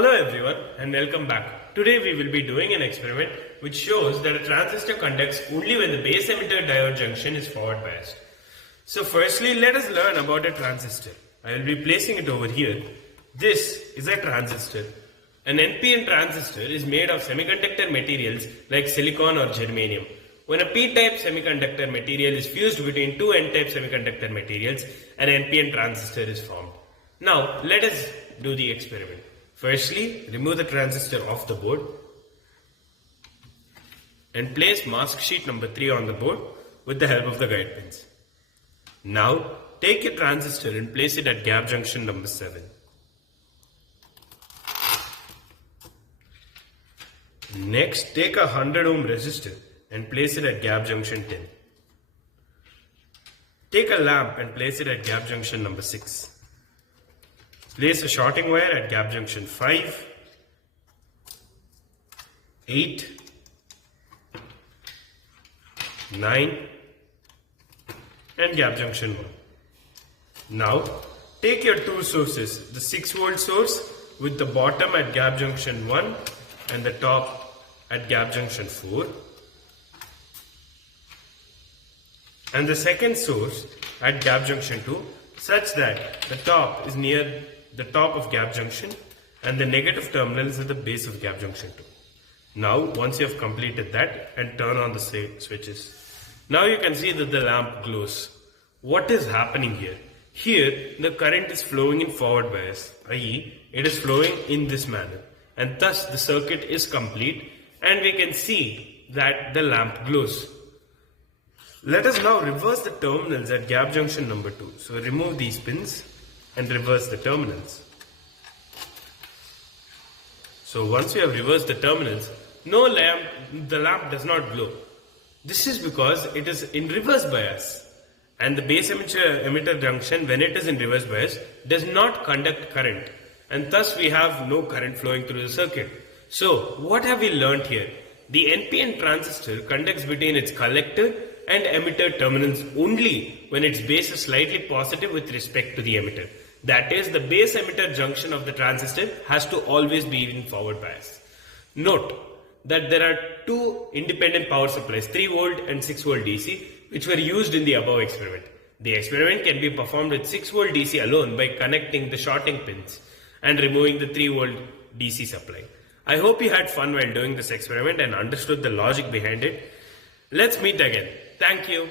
Hello everyone and welcome back. Today we will be doing an experiment which shows that a transistor conducts only when the base emitter diode junction is forward biased. So firstly, let us learn about a transistor. I will be placing it over here. This is a transistor. An NPN transistor is made of semiconductor materials like silicon or germanium. When a p-type semiconductor material is fused between two n-type semiconductor materials, an NPN transistor is formed. Now let us do the experiment. Firstly, remove the transistor off the board and place mask sheet number 3 on the board with the help of the guide pins. Now, take your transistor and place it at gap junction number 7. Next, take a 100 ohm resistor and place it at gap junction 10. Take a lamp and place it at gap junction number 6. Place a shorting wire at gap junction 5, 8, 9 and gap junction 1. Now take your two sources, the 6 volt source with the bottom at gap junction 1 and the top at gap junction 4, and the second source at gap junction 2 such that the top is near the top of gap junction and the negative terminal is at the base of gap junction 2. Now once you have completed that, and turn on the switches. Now you can see that the lamp glows. What is happening here? Here the current is flowing in forward bias, i.e. it is flowing in this manner, and thus the circuit is complete and we can see that the lamp glows. Let us now reverse the terminals at gap junction number 2. So remove these pins and reverse the terminals. So once we have reversed the terminals, the lamp does not glow. This is because it is in reverse bias, and the base emitter junction, when it is in reverse bias, does not conduct current, and thus we have no current flowing through the circuit. So what have we learnt here? The NPN transistor conducts between its collector and emitter terminals only when its base is slightly positive with respect to the emitter. That is, the base emitter junction of the transistor has to always be in forward bias. Note that there are two independent power supplies, 3 volt and 6 volt DC, which were used in the above experiment. The experiment can be performed with 6 volt DC alone by connecting the shorting pins and removing the 3 volt DC supply. I hope you had fun while doing this experiment and understood the logic behind it. Let's meet again. Thank you.